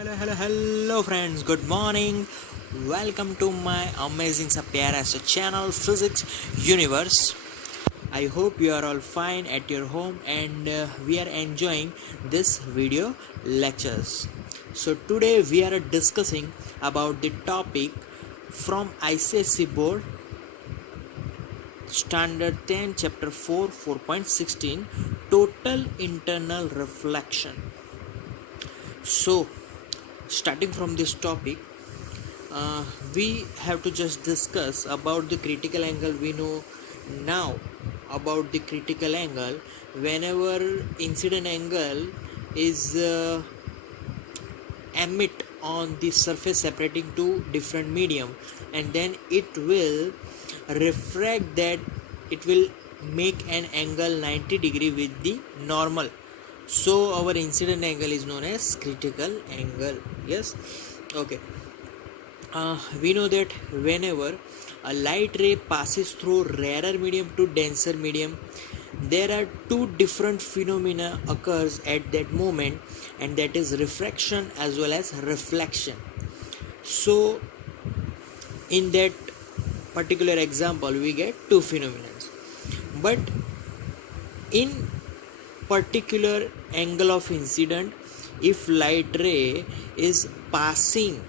Hello friends, good morning. Welcome to my amazing sa pyara sa channel Physics Universe. I hope you are all fine at your home and we are enjoying this video lectures. So today we are discussing about the topic from ICSE board standard 10 chapter 4 4.16 total internal reflection. So starting from this topic, we have to just discuss about the critical angle. We know now about the critical angle whenever incident angle is emit on the surface separating two different medium, and then it will refract that, it will make an angle 90 degree with the normal. So our incident angle is known as critical angle. Yes, okay. We know that whenever a light ray passes through rarer medium to denser medium, there are two different phenomena occurs at that moment, and that is refraction as well as reflection. So in that particular example we get two phenomena, but in particular angle of incident, if light ray is passing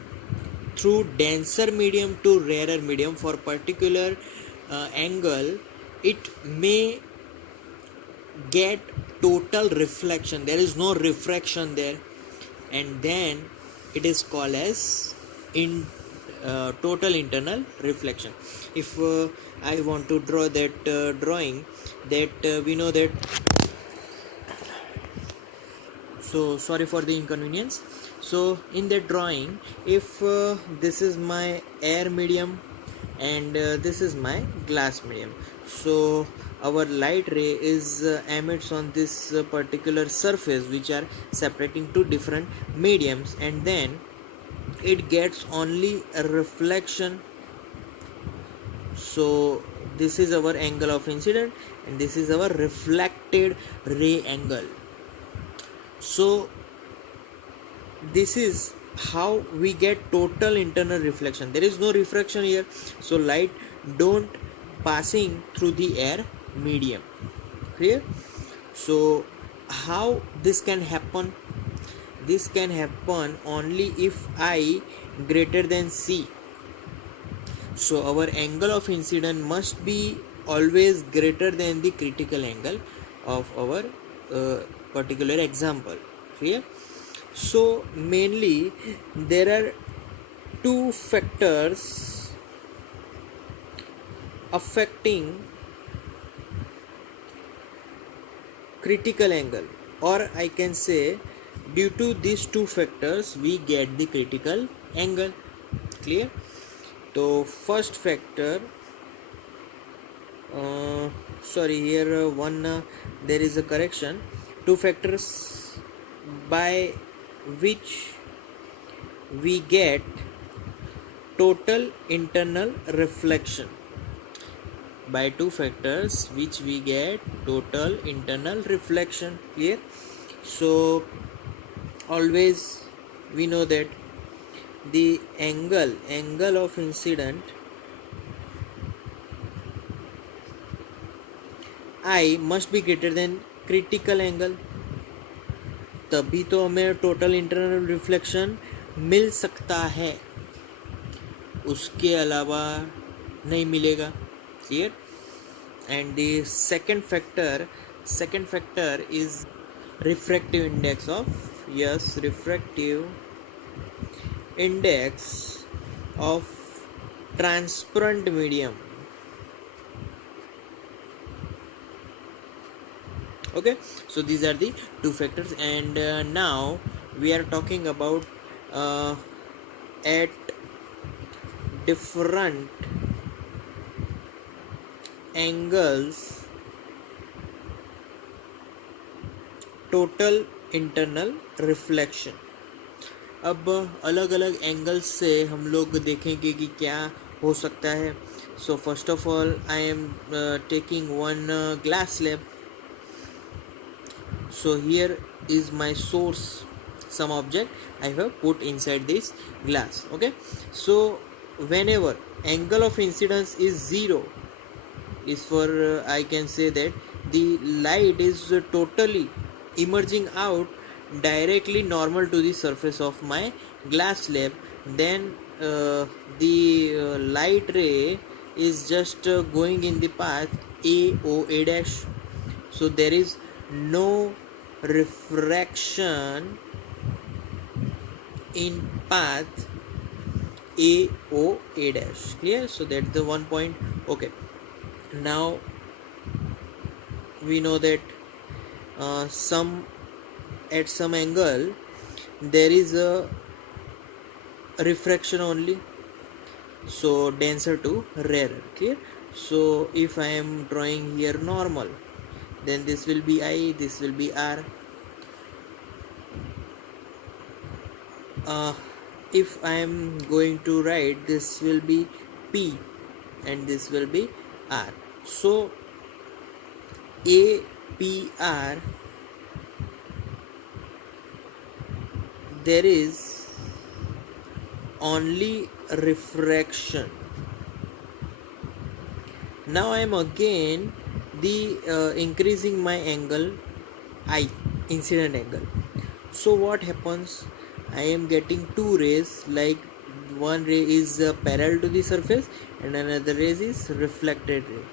through denser medium to rarer medium for particular angle, it may get total reflection. There is no refraction there, and then it is called as total internal reflection. If I want to draw that drawing, that we know that, so sorry for the inconvenience. So in that drawing, if this is my air medium and this is my glass medium, so our light ray is emits on this particular surface which are separating two different mediums, and then it gets only a reflection. So this is our angle of incident and this is our reflected ray angle. So this is how we get total internal reflection. There is no refraction here, so light don't passing through the air medium. Clear? So how this can happen? This can happen only if I greater than C. So our angle of incident must be always greater than the critical angle of our particular example. Clear? So mainly there are two factors affecting critical angle, or I can say due to these two factors we get the critical angle. Clear? So first factor, sorry, here there is a correction. Two factors by which we get total internal reflection. By two factors which we get total internal reflection. Clear? So always we know that the angle of incident I must be greater than critical angle, तभी तो हमें total internal reflection मिल सकता है, उसके अलावा नहीं मिलेगा. Clear? And the second factor is refractive index of, yes, refractive index of transparent medium. Okay, so these are the two factors, and now we are talking about at different angles total internal reflection. अब अलग अलग angles से हम लोग देखेंगे कि क्या हो सकता है. So first of all I am taking one glass slab. So here is my source some object I have put inside this glass. Okay, so whenever angle of incidence is 0 is for I can say that the light is totally emerging out directly normal to the surface of my glass slab, then the light ray is just going in the path a o a dash, so there is no refraction in path a o a dash. Clear? So that's the one point. Okay, now we know that some at some angle there is a refraction only, so denser to rarer. Clear? So if I am drawing here normal, then this will be I, this will be R. If I am going to write, this will be P and this will be R. So APR, there is only refraction. Now I am again increasing my angle I, incident angle. So what happens? I am getting two rays, like one ray is parallel to the surface and another ray is reflected ray.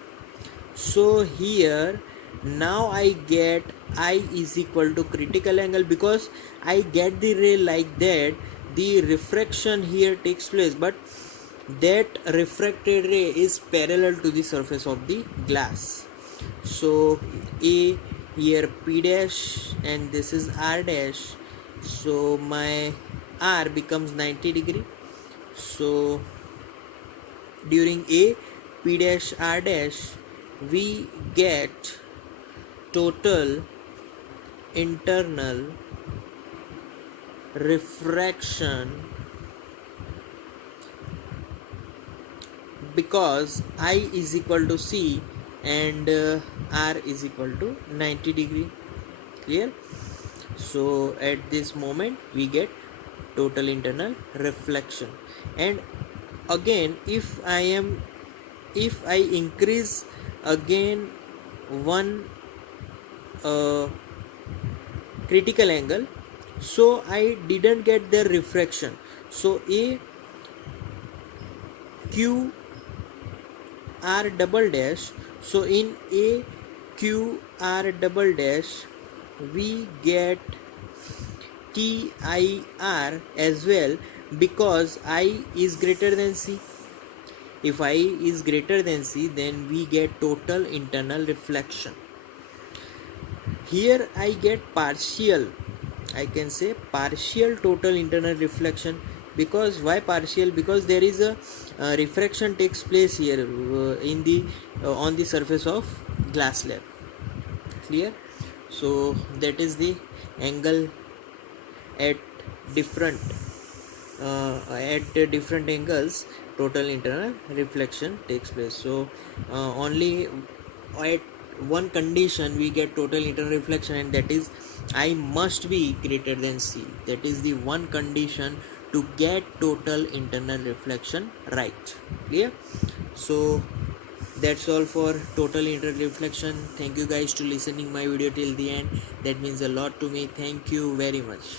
So here now I get I is equal to critical angle, because I get the ray like that, the refraction here takes place, but that refracted ray is parallel to the surface of the glass. So A here P dash and this is R dash, so my R becomes 90 degree. So during A P dash R dash we get total internal refraction, because I is equal to C and R is equal to 90 degree. Clear? So at this moment we get total internal reflection. And again if I increase again one critical angle, so I didn't get the refraction. So A Q R double dash, so in A Q R double dash we get TIR as well, because I is greater than C. If I is greater than C, then we get total internal reflection. Here I get partial, I can say partial total internal reflection. Because why partial? Because there is a refraction takes place here in the on the surface of glass slab. Clear? So that is the angle at different angles total internal reflection takes place. So only at one condition we get total internal reflection, and that is I must be greater than C. That is the one condition to get total internal reflection right. Clear? So that's all for total internal reflection. Thank you guys to listening my video till the end. That means a lot to me. Thank you very much.